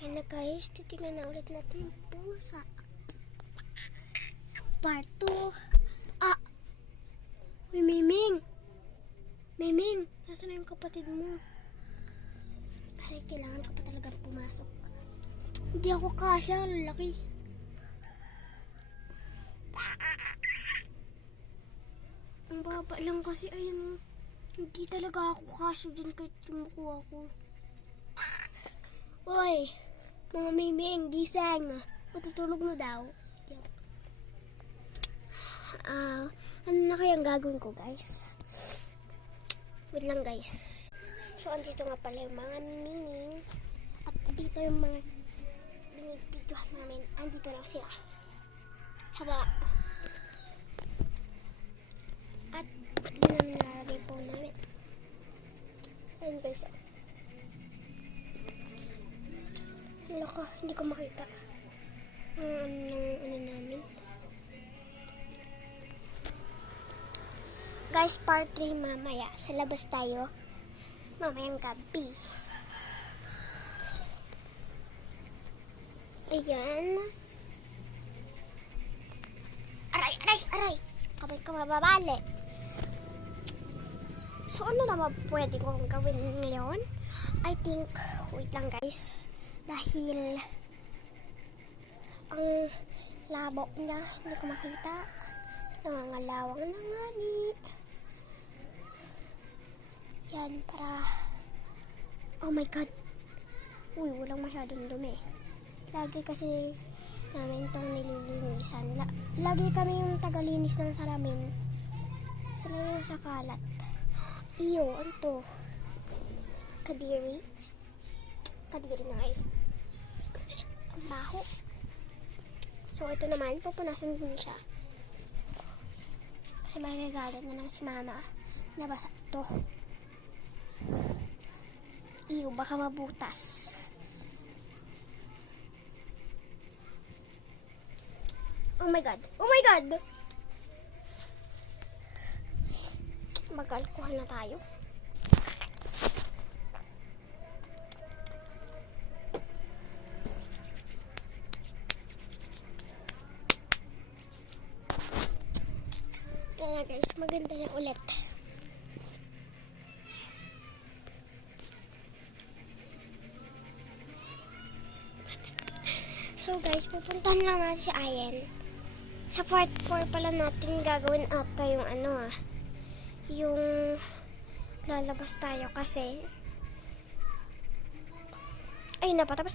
Ayan na guys, titignan na ulit natin yung pusa. Part 2. Ah! Uy, Miming! Miming! Nasaan na yung kapatid mo? Aray, kailangan ka pa talaga pumasok. Hindi ako kasya, lalaki. Ang baba lang kasi, ayun. Hindi talaga ako kasya dyan kahit tumukuha ko. Uy! Mga Miming, gising. Matutulog na daw. Ano na kayang gagawin ko, guys? Wait lang, guys. So, andito nga pala yung mga Miming. At dito yung mga binibidyohan namin. Andito lang sila. Haba. At yun ang nalagay po namin. Ayun, guys. Wala ka, hindi ko makita. Ano namin. Guys, part 3 mamaya. Sa labas tayo. Mamayang gabi. Ayan. Aray, aray, aray. Kapag ka mababali. So, ano naman pwede kong gawin ngayon? I think, wait lang guys. Dahil ang labo niya, hindi ko makita. Nangangalawang na nga ni. Yan, para... Oh my god. Uy, walang masyadong dumi. Lagi kasi namin itong nililinisan. Lagi kami yung tagalinis ng salamin. Sila yung sa kalat. Iyo, ano to? Kadiri. Kadiri na kayo. Ang baho. So, ito naman, pupunasan din siya. Kasi magagalit na lang si mama. Nabasa ito. Iyo, baka mabutas. Oh my god. Oh my god! Mag-alcohol na tayo. Kaya guys, maganda na ulit. So guys, pupuntahan lang natin si Ayen. Sa part 4 pala natin gagawin ata yung yung lalabas tayo kasi ay napatapos